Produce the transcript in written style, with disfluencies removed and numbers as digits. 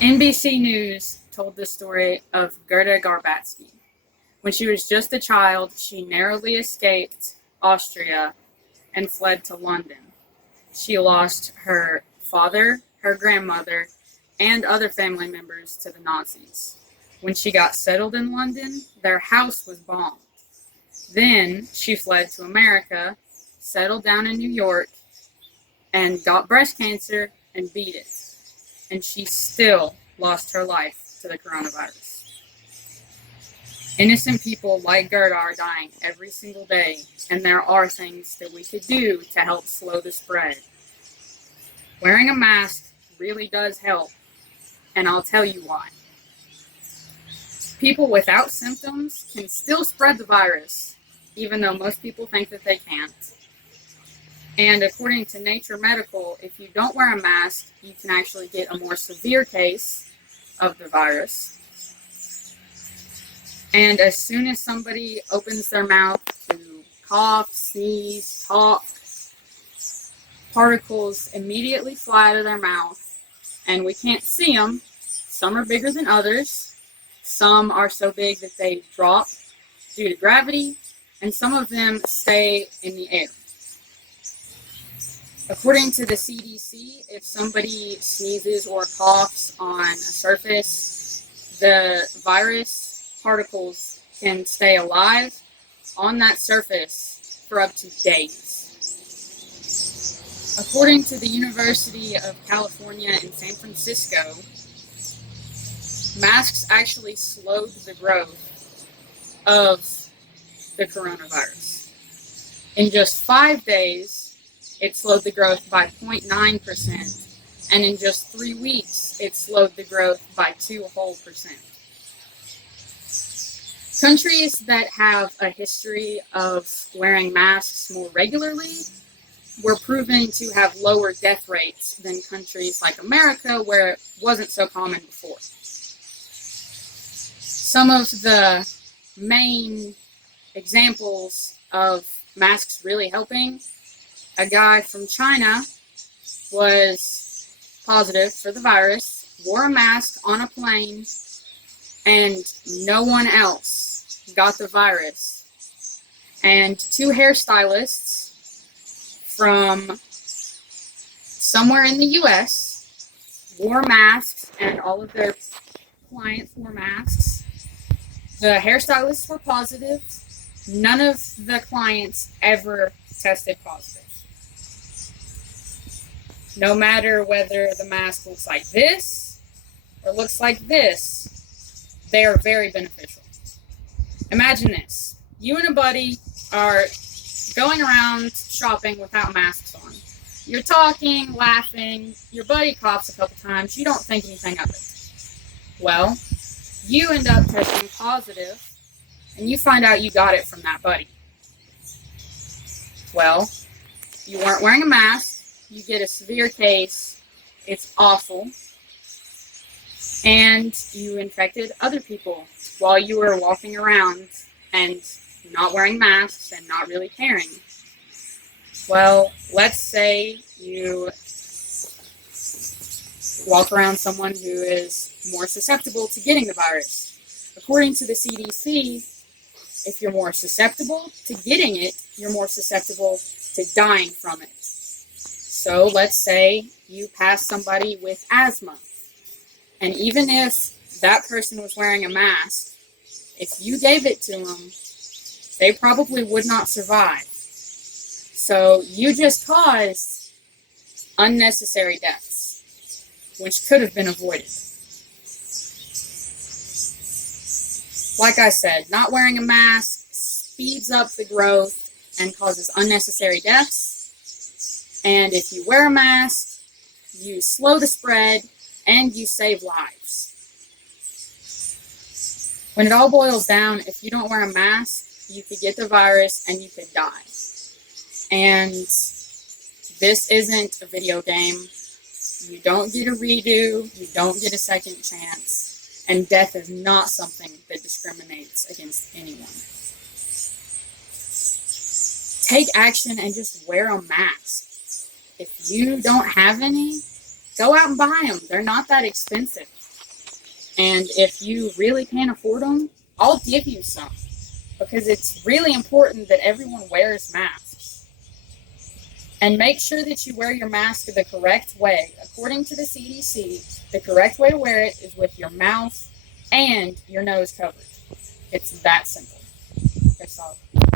NBC News told the story of Gerda Garbatsky. When she was just a child, she narrowly escaped Austria and fled to London. She lost her father, her grandmother, and other family members to the Nazis. When she got settled in London, their house was bombed. Then she fled to America, settled down in New York, and got breast cancer and beat it. And she still lost her life to the coronavirus. Innocent people like Gerda are dying every single day, and there are things that we could do to help slow the spread. Wearing a mask really does help, and I'll tell you why. People without symptoms can still spread the virus, even though most people think that they can't. And according to Nature Medical, if you don't wear a mask, you can actually get a more severe case of the virus. And as soon as somebody opens their mouth to cough, sneeze, talk, particles immediately fly out of their mouth, and we can't see them. Some are bigger than others. Some are so big that they drop due to gravity, and some of them stay in the air. According to the CDC, if somebody sneezes or coughs on a surface, the virus particles can stay alive on that surface for up to days. According to the University of California in San Francisco, masks actually slowed the growth of the coronavirus. In just 5 days, it slowed the growth by 0.9%, and in just 3 weeks, it slowed the growth by 2%. Countries that have a history of wearing masks more regularly were proven to have lower death rates than countries like America, where it wasn't so common before. Some of the main examples of masks really helping: a guy from China was positive for the virus, wore a mask on a plane, and no one else got the virus. And 2 hairstylists from somewhere in the US wore masks, and all of their clients wore masks. The hairstylists were positive. None of the clients ever tested positive. No matter whether the mask looks like this or looks like this, they are very beneficial. Imagine this. You and a buddy are going around shopping without masks on. You're talking, laughing, your buddy coughs a couple times, you don't think anything of it. Well, you end up testing positive, and you find out you got it from that buddy. Well, you weren't wearing a mask, you get a severe case, it's awful, and you infected other people while you were walking around and not wearing masks and not really caring. Well, let's say you walk around someone who is more susceptible to getting the virus. According to the CDC, if you're more susceptible to getting it, you're more susceptible to dying from it. So let's say you pass somebody with asthma, and even if that person was wearing a mask, if you gave it to them, they probably would not survive. So you just caused unnecessary deaths, which could have been avoided. Like I said, not wearing a mask speeds up the growth and causes unnecessary deaths. And if you wear a mask, you slow the spread and you save lives. When it all boils down, if you don't wear a mask, you could get the virus and you could die. And this isn't a video game. You don't get a redo. You don't get a second chance. And death is not something that discriminates against anyone. Take action and just wear a mask. If you don't have any, go out and buy them. They're not that expensive. And if you really can't afford them, I'll give you some, because it's really important that everyone wears masks. And make sure that you wear your mask the correct way. According to the CDC, the correct way to wear it is with your mouth and your nose covered. It's that simple. Persuasive.